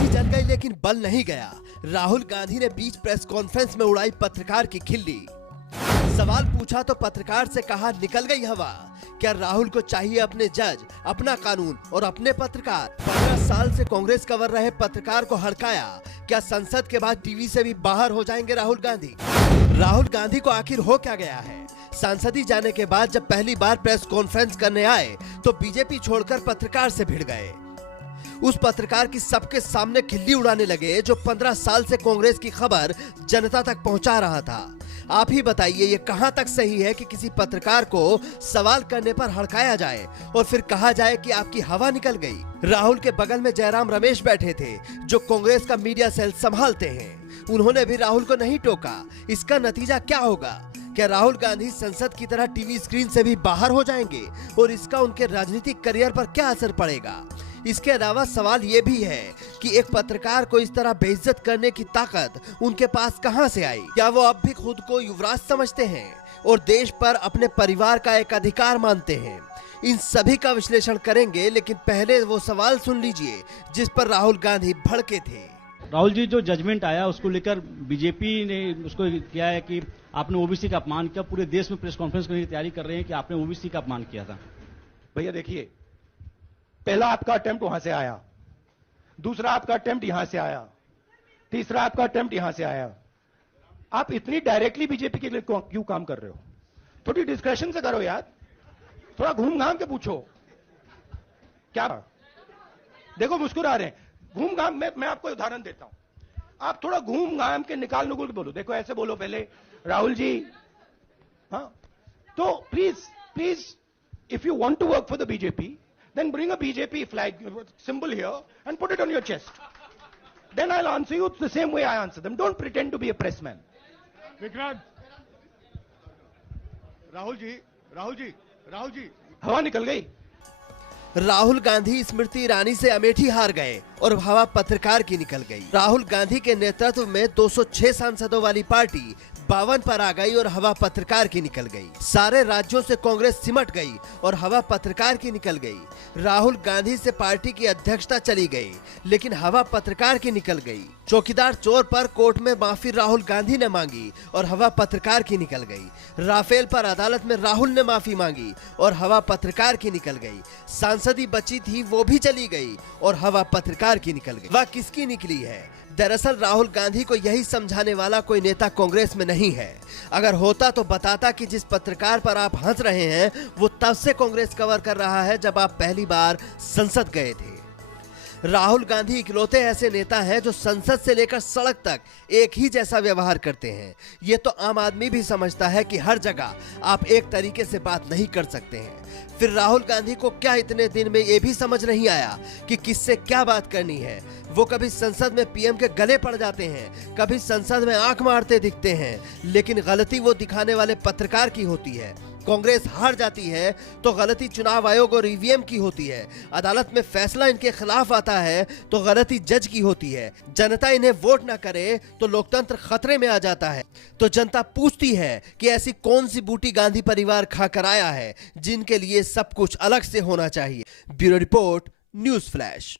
फांसी जल गई लेकिन बल नहीं गया। राहुल गांधी ने बीच प्रेस कॉन्फ्रेंस में उड़ाई पत्रकार की खिल्ली। सवाल पूछा तो पत्रकार से कहा निकल गई हवा। क्या राहुल को चाहिए अपने जज, अपना कानून और अपने पत्रकार? 15 साल से कांग्रेस कवर रहे पत्रकार को हड़काया। क्या संसद के बाद टीवी से भी बाहर हो जाएंगे राहुल गांधी? राहुल गांधी को आखिर हो क्या गया है? सांसदी जाने के बाद जब पहली बार प्रेस कॉन्फ्रेंस करने आए तो बीजेपी छोड़कर पत्रकार से भिड़ गए। उस पत्रकार की सबके सामने खिल्ली उड़ाने लगे जो 15 साल से कांग्रेस की खबर जनता तक पहुंचा रहा था। आप ही बताइए ये कहां तक सही है कि किसी पत्रकार को सवाल करने पर हड़काया जाए और फिर कहा जाए कि आपकी हवा निकल गई। राहुल के बगल में जयराम रमेश बैठे थे जो कांग्रेस का मीडिया सेल संभालते हैं। उन्होंने भी राहुल को नहीं टोका। इसका नतीजा क्या होगा? क्या राहुल गांधी संसद की तरह टीवी स्क्रीन से भी बाहर हो जाएंगे और इसका उनके राजनीतिक करियर पर क्या असर पड़ेगा? इसके अलावा सवाल ये भी है कि एक पत्रकार को इस तरह बेइज्जत करने की ताकत उनके पास कहां से आई? क्या वो अब भी खुद को युवराज समझते हैं और देश पर अपने परिवार का एक अधिकार मानते हैं? इन सभी का विश्लेषण करेंगे, लेकिन पहले वो सवाल सुन लीजिए जिस पर राहुल गांधी भड़के थे। राहुल जी, जो जजमेंट आया उसको लेकर बीजेपी ने उसको किया है कि आपने ओबीसी का अपमान किया। पूरे देश में प्रेस कॉन्फ्रेंस करने की तैयारी कर रहे हैं कि आपने ओबीसी का अपमान किया था। भैया देखिए, पहला आपका अटेम्प्ट वहां से आया, दूसरा आपका अटेम्प्ट यहां से आया, तीसरा आपका अटेम्प्ट यहां से आया। आप इतनी डायरेक्टली बीजेपी के लिए क्यों काम कर रहे हो? थोड़ी डिस्कशन से करो यार, थोड़ा घूम घाम के पूछो। क्या देखो मुस्कुरा रहे हैं, घूम घाम। मैं आपको उदाहरण देता हूं, आप थोड़ा घूम घाम के निकाल नुकुल के बोलो। देखो ऐसे बोलो पहले, राहुल जी, हाँ तो please if you want to work for the BJP then bring a BJP flag symbol here and put it on your chest. Then I'll answer you the same way I answer them. Don't pretend to be a pressman. Vikrant, Rahul ji, हवा निकल गई। राहुल गांधी स्मृति ईरानी से अमेठी हार गए और हवा पत्रकार की निकल गई। राहुल गांधी के नेतृत्व में 206 सांसदों वाली पार्टी 52 पर आ गई और हवा पत्रकार की निकल गई। सारे राज्यों से कांग्रेस सिमट गई और हवा पत्रकार की निकल गई। राहुल गांधी से पार्टी की अध्यक्षता चली गई, लेकिन हवा पत्रकार की निकल गई। चौकीदार चोर पर कोर्ट में माफी राहुल गांधी ने मांगी और हवा पत्रकार की निकल गई। राफेल पर अदालत में राहुल ने माफी मांगी और हवा पत्रकार की निकल गई। सांसदी बची थी वो भी चली गई और हवा पत्रकार की निकल गई। वह किसकी निकली है? दरअसल राहुल गांधी को यही समझाने वाला कोई नेता कांग्रेस में नहीं है। अगर होता तो बताता कि जिस पत्रकार पर आप हंस रहे हैं वो तब से कांग्रेस कवर कर रहा है जब आप पहली बार संसद गए थे। राहुल गांधी इकलौते ऐसे नेता हैं जो संसद से लेकर सड़क तक एक ही जैसा व्यवहार करते हैं। ये तो आम आदमी भी समझता है कि हर जगह आप एक तरीके से बात नहीं कर सकते हैं। फिर राहुल गांधी को क्या इतने दिन में ये भी समझ नहीं आया कि किससे क्या बात करनी है? वो कभी संसद में पीएम के गले पड़ जाते हैं, कभी संसद में आंख मारते दिखते हैं, लेकिन गलती वो दिखाने वाले पत्रकार की होती है। कांग्रेस हार जाती है तो गलती चुनाव आयोग और ईवीएम की होती है। अदालत में फैसला इनके खिलाफ आता है तो गलती जज की होती है। जनता इन्हें वोट ना करे तो लोकतंत्र खतरे में आ जाता है। तो जनता पूछती है कि ऐसी कौन सी बूटी गांधी परिवार खाकर आया है जिनके लिए सब कुछ अलग से होना चाहिए। Bureau report, news flash.